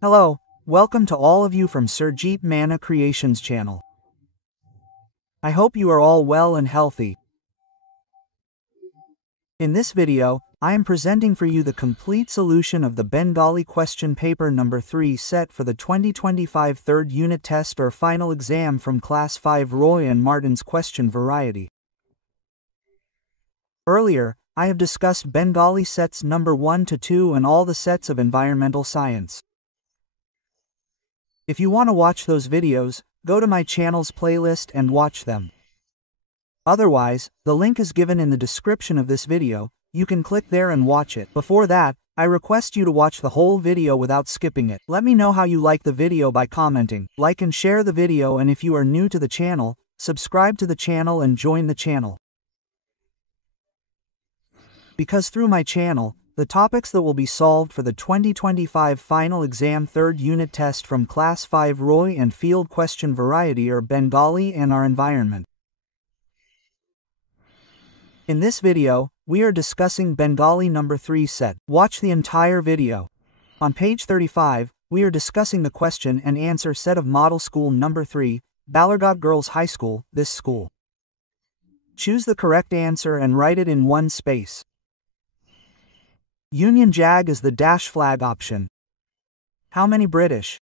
Hello, welcome to all of you from Surjeet Manna Creations channel. I hope you are all well and healthy. In this video, I am presenting for you the complete solution of the Bengali question paper number 3 set for the 2025 third unit test or final exam from class 5 Roy and Martin's question variety. Earlier, I have discussed Bengali sets number 1 to 2 and all the sets of environmental science. If you want to watch those videos, go to my channel's playlist and watch them. Otherwise, the link is given in the description of this video, you can click there and watch it. Before that, I request you to watch the whole video without skipping it. Let me know how you like the video by commenting, like and share the video, and if you are new to the channel, subscribe to the channel and join the channel. Because through my channel, the topics that will be solved for the 2025 final exam third unit test from class 5 Roy and field question variety are Bengali and our environment. In this video, we are discussing Bengali number 3 set. Watch the entire video. On page 35, we are discussing the question and answer set of Model School number 3, Ballarghat Girls High School, this school. Choose the correct answer and write it in one space. Union Jack is the dash flag option. How many British?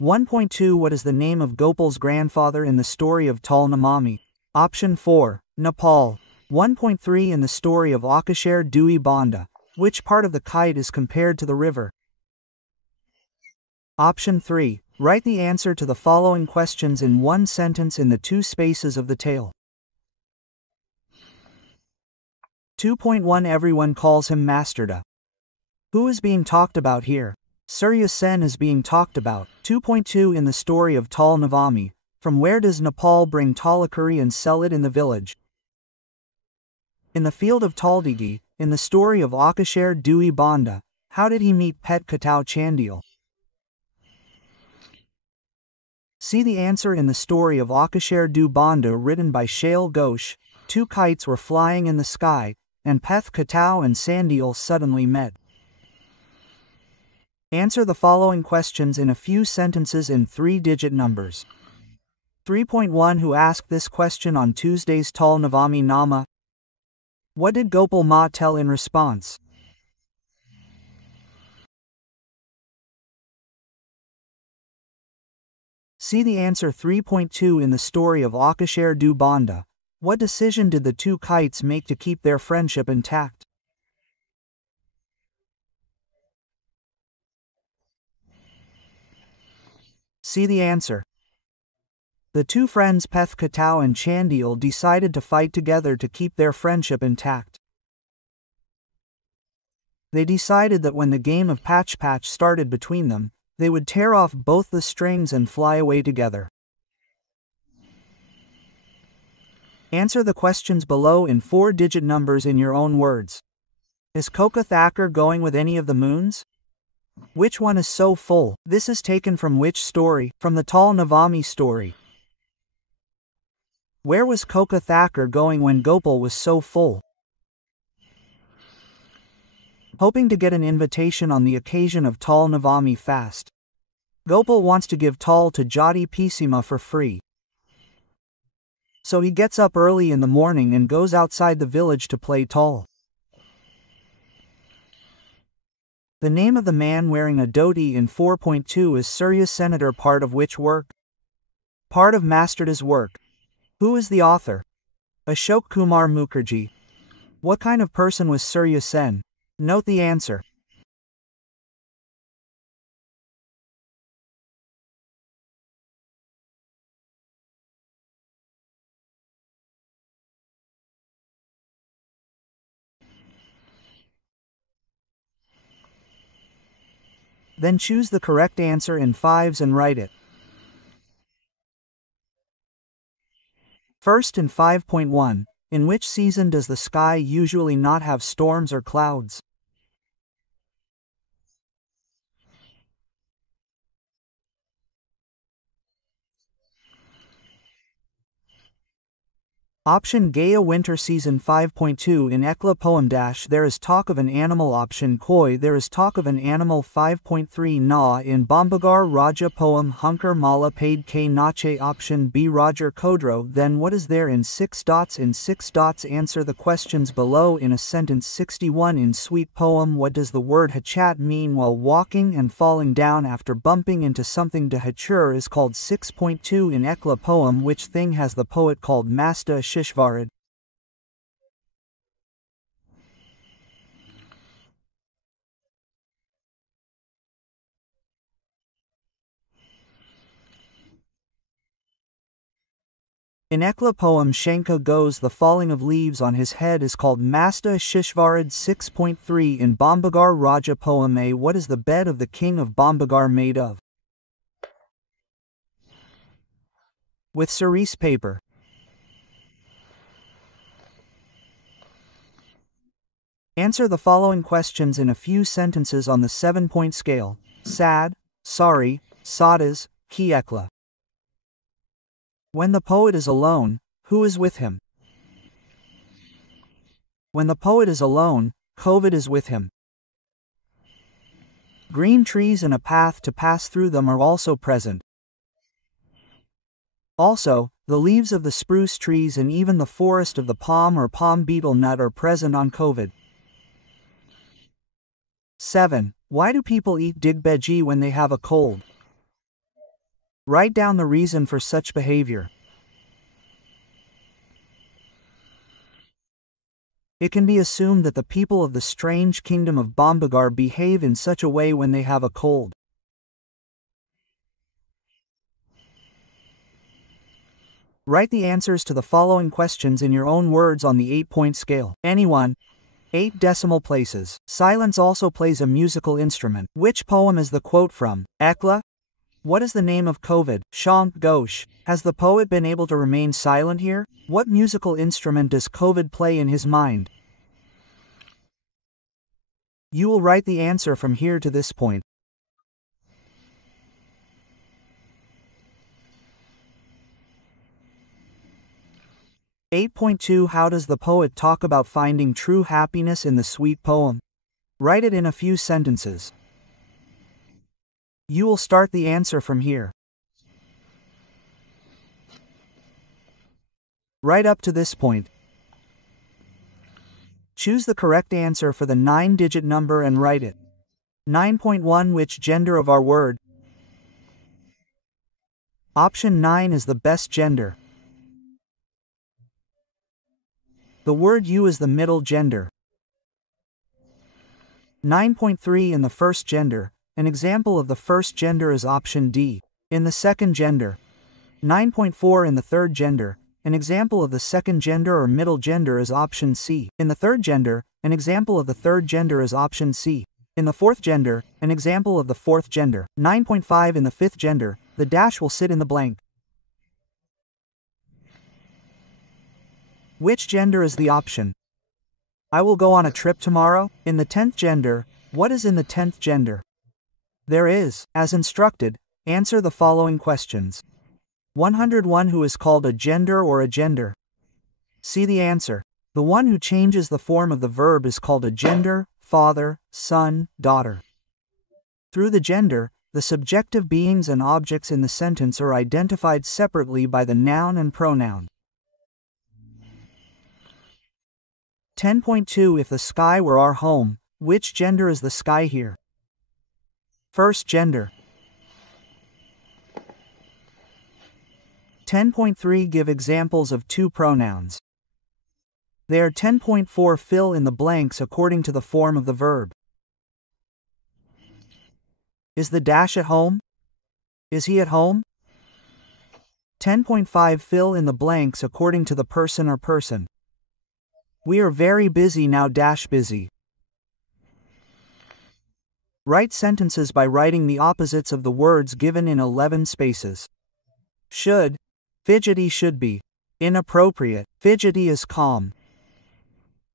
1.2 What is the name of Gopal's grandfather in the story of Tal Namami? Option 4, Nepal. 1.3 In the story of Akasher Dui Banda, which part of the kite is compared to the river? Option 3, write the answer to the following questions in one sentence in the two spaces of the tail. 2.1 Everyone calls him Masterda. Who is being talked about here? Surya Sen is being talked about. 2.2 In the story of Tal Navami, from where does Nepal bring talakuri and sell it in the village? In the field of Taldigi, in the story of Akasher Dui Banda, how did he meet Pet Katau Chandial? See the answer in the story of Akasher Du Banda written by Shail Ghosh. Two kites were flying in the sky, and Peth Katau and Sandial suddenly met. Answer the following questions in a few sentences in 3-digit numbers. 3.1 Who asked this question on Tuesday's Tal Navami Nama? What did Gopal Ma tell in response? See the answer 3.2 in the story of Akasher Du Banda. What decision did the two kites make to keep their friendship intact? See the answer. The two friends Peth Katau and Chandial decided to fight together to keep their friendship intact. They decided that when the game of patch patch started between them, they would tear off both the strings and fly away together. Answer the questions below in 4-digit numbers in your own words. Is Coca Thacker going with any of the moons? Which one is so full? This is taken from which story? From the Tal Navami story. Where was Coca Thacker going when Gopal was so full? Hoping to get an invitation on the occasion of Tal Navami fast. Gopal wants to give Tal to Jati Pisima for free. So he gets up early in the morning and goes outside the village to play Tal. The name of the man wearing a dhoti in 4.2 is Surya Senator, part of which work? Part of Masterda's work. Who is the author? Ashok Kumar Mukherjee. What kind of person was Surya Sen? Note the answer. Then choose the correct answer in 5s and write it. First, in 5.1, in which season does the sky usually not have storms or clouds? Option Gaia Winter Season 5.2 in Ekla Poem - There is talk of an animal. Option Koi There is talk of an animal. 5.3 Na in Bombagar Raja Poem Hunker Mala Paid K Nache. Option B Roger Kodro Then what is there in 6 dots? In 6 dots answer the questions below in a sentence. 61 in Sweet Poem What does the word hachat mean? While walking and falling down after bumping into something. De hachur is called. 6.2 in Ekla Poem Which thing has the poet called Masta Shishvarad? In Ekla poem Shanka goes the falling of leaves on his head is called Masta Shishvarad. 6.3 in Bombagar Raja Poem A What is the bed of the king of Bombagar made of? With cerise paper. Answer the following questions in a few sentences on the 7-point scale. Sad, sorry, sadas, ki Ekla. When the poet is alone, who is with him? When the poet is alone, COVID is with him. Green trees and a path to pass through them are also present. Also, the leaves of the spruce trees and even the forest of the palm or palm beetle nut are present on COVID. 7. Why do people eat digbeji when they have a cold? Write down the reason for such behavior. It can be assumed that the people of the strange kingdom of Bombagar behave in such a way when they have a cold. Write the answers to the following questions in your own words on the 8-point scale. Anyone. 8 decimal places. Silence also plays a musical instrument. Which poem is the quote from? Ekla? What is the name of COVID? Shank Ghosh. Has the poet been able to remain silent here? What musical instrument does COVID play in his mind? You will write the answer from here to this point. (8.2) How does the poet talk about finding true happiness in the sweet poem? Write it in a few sentences. You will start the answer from here. Right up to this point. Choose the correct answer for the 9-digit number and write it. 9.1 Which gender of our word? Option 9 is the best gender. The word you is the middle gender. 9.3 in the first gender. An example of the first gender is option D. In the second gender. 9.4 in the third gender. An example of the second gender or middle gender is option C. In the third gender, an example of the third gender is option C. In the fourth gender, an example of the fourth gender. 9.5 in the fifth gender, the dash will sit in the blank. Which gender is the option? I will go on a trip tomorrow. In the 10th gender, what is in the 10th gender? There is, as instructed, answer the following questions. 101 Who is called a gender or a gender? See the answer. The one who changes the form of the verb is called a gender, father, son, daughter. Through the gender, the subjective beings and objects in the sentence are identified separately by the noun and pronoun. 10.2 If the sky were our home, which gender is the sky here? First gender. 10.3 Give examples of two pronouns. They are 10.4 Fill in the blanks according to the form of the verb. Is the dash at home? Is he at home? 10.5 Fill in the blanks according to the person or person. We are very busy now dash busy. Write sentences by writing the opposites of the words given in 11 spaces. Should. Fidgety should be. Inappropriate. Fidgety is calm.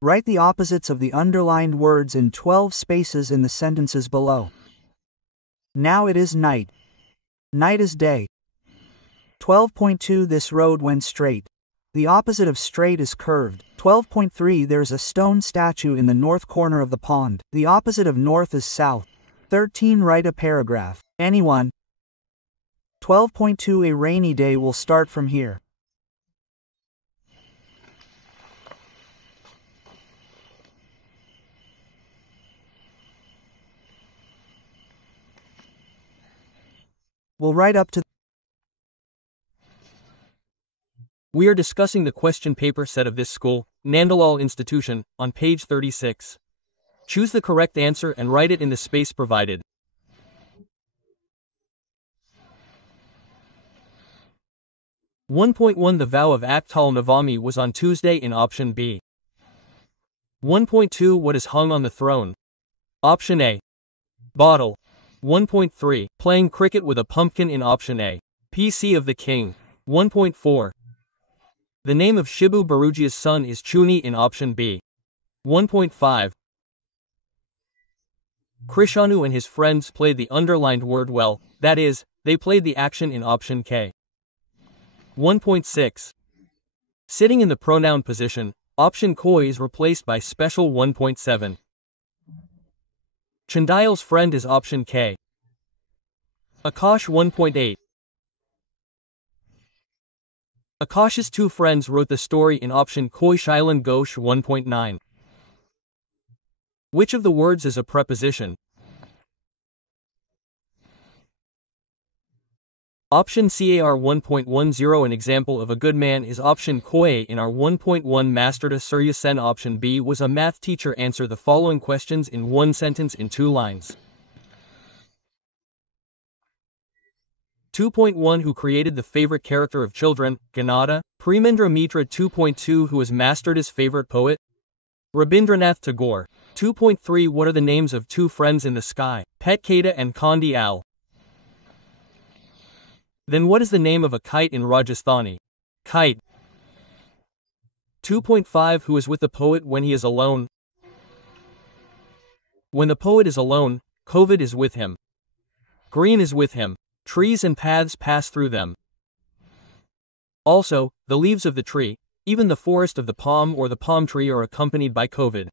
Write the opposites of the underlined words in 12 spaces in the sentences below. Now it is night. Night is day. 12.2 This road went straight. The opposite of straight is curved. 12.3 There's a stone statue in the north corner of the pond. The opposite of north is south. 13 Write a paragraph. Anyone? 12.2 A rainy day will start from here. We'll write up to. We are discussing the question paper set of this school, Nandalal Institution, on page 36. Choose the correct answer and write it in the space provided. One point one The vow of Aktal Navami was on Tuesday in option B. 1.2 What is hung on the throne? Option A. Bottle. 1.3 Playing cricket with a pumpkin in option A. PC of the king. 1.4 The name of Shibu Baruji's son is Chuni in option B. 1.5 Krishanu and his friends played the underlined word well, that is, they played the action in option K. 1.6 Sitting in the pronoun position, option koi is replaced by special 1.7. Chandayal's friend is option K. Akash 1.8 Akash's two friends wrote the story in option Koi Shailan Ghosh 1.9. Which of the words is a preposition? Option CAR 1.10 An example of a good man is option Koi in our 1.1 Masterda Surya Sen. Option B was a math teacher. Answer the following questions in one sentence in 2 lines. 2.1 Who created the favorite character of children? Ganada. Premendra Mitra. 2.2 Who is Masterda's favorite poet? Rabindranath Tagore. 2.3 What are the names of two friends in the sky? Petkata and Kondi Al. Then what is the name of a kite in Rajasthani? Kite. 2.5 Who is with the poet when he is alone? When the poet is alone, COVID is with him. Green is with him. Trees and paths pass through them. Also, the leaves of the tree, even the forest of the palm or the palm tree are accompanied by COVID.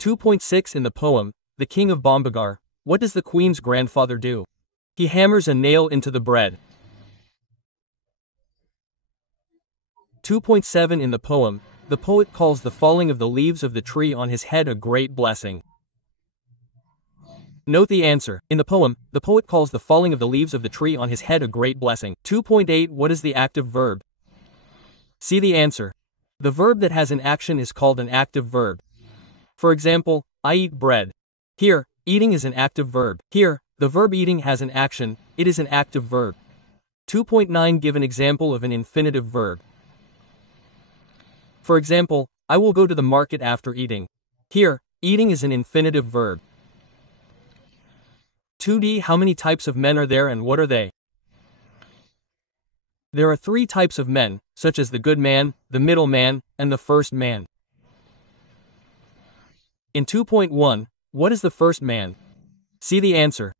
2.6 In the poem, The King of Bombagar, what does the queen's grandfather do? He hammers a nail into the bread. 2.7 In the poem, the poet calls the falling of the leaves of the tree on his head a great blessing. Note the answer. In the poem, the poet calls the falling of the leaves of the tree on his head a great blessing. 2.8 What is the active verb? See the answer. The verb that has an action is called an active verb. For example, I eat bread. Here, eating is an active verb. Here, the verb eating has an action, it is an active verb. 2.9 Give an example of an infinitive verb. For example, I will go to the market after eating. Here, eating is an infinitive verb. 2D How many types of men are there and what are they? There are 3 types of men, such as the good man, the middle man, and the first man. In 2.1, what is the first man? See the answer.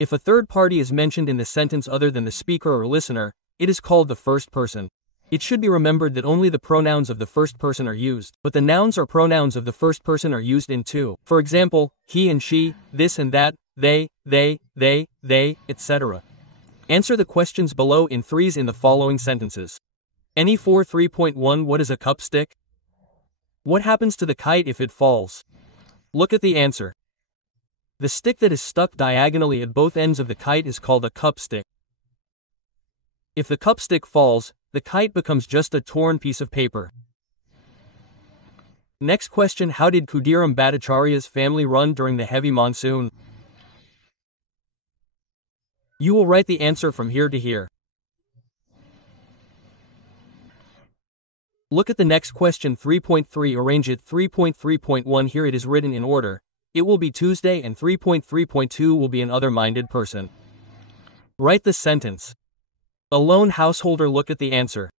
If a third party is mentioned in the sentence other than the speaker or listener, it is called the first person. It should be remembered that only the pronouns of the first person are used, but the nouns or pronouns of the first person are used in 2. For example, he and she, this and that, they, etc. Answer the questions below in 3s in the following sentences. Any 4 3.1 What is a cup stick? What happens to the kite if it falls? Look at the answer. The stick that is stuck diagonally at both ends of the kite is called a cup stick. If the cup stick falls, the kite becomes just a torn piece of paper. Next question How did Kudiram Bhattacharya's family run during the heavy monsoon? You will write the answer from here to here. Look at the next question 3.3 Arrange it 3.3.1 Here it is written in order. It will be Tuesday and 3.3.2 will be an other-minded person. Write the sentence. A lone householder Look at the answer.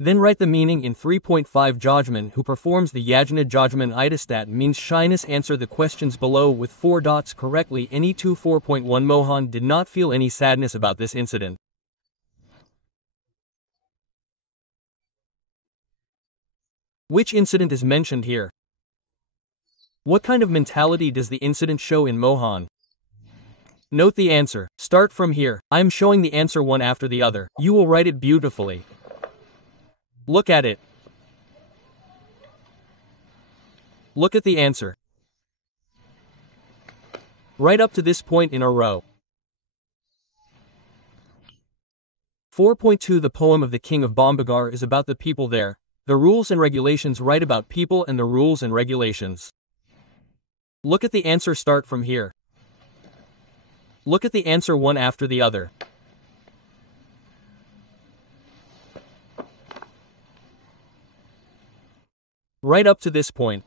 Then write the meaning in 3.5. Judgment who performs the yajna judgment idestat means shyness. Answer the questions below with 4 dots correctly. Any 2 4.1 Mohan did not feel any sadness about this incident. Which incident is mentioned here? What kind of mentality does the incident show in Mohan? Note the answer. Start from here. I am showing the answer one after the other. You will write it beautifully. Look at it. Look at the answer. Right up to this point in a row. 4.2 The poem of the king of Bombagar is about the people there. The rules and regulations write about people and the rules and regulations. Look at the answer. Start from here. Look at the answer one after the other. Right up to this point.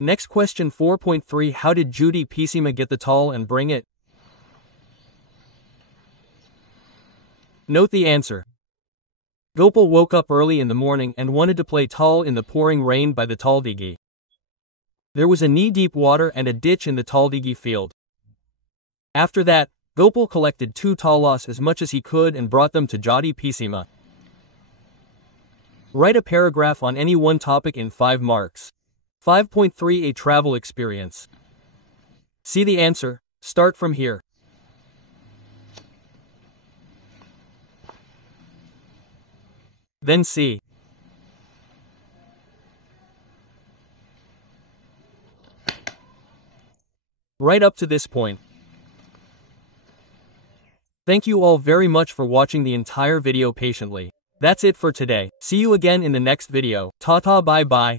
Next question 4.3 How did Judy Pisima get the towel and bring it? Note the answer. Gopal woke up early in the morning and wanted to play towel in the pouring rain by the Taldigi. There was a knee-deep water and a ditch in the Taldigi field. After that, Gopal collected 2 talas as much as he could and brought them to Judy Pisima. Write a paragraph on any one topic in 5 marks. 5.3 A travel experience. See the answer. Start from here. Then see. Right up to this point. Thank you all very much for watching the entire video patiently. That's it for today. See you again in the next video. Ta-ta, bye-bye.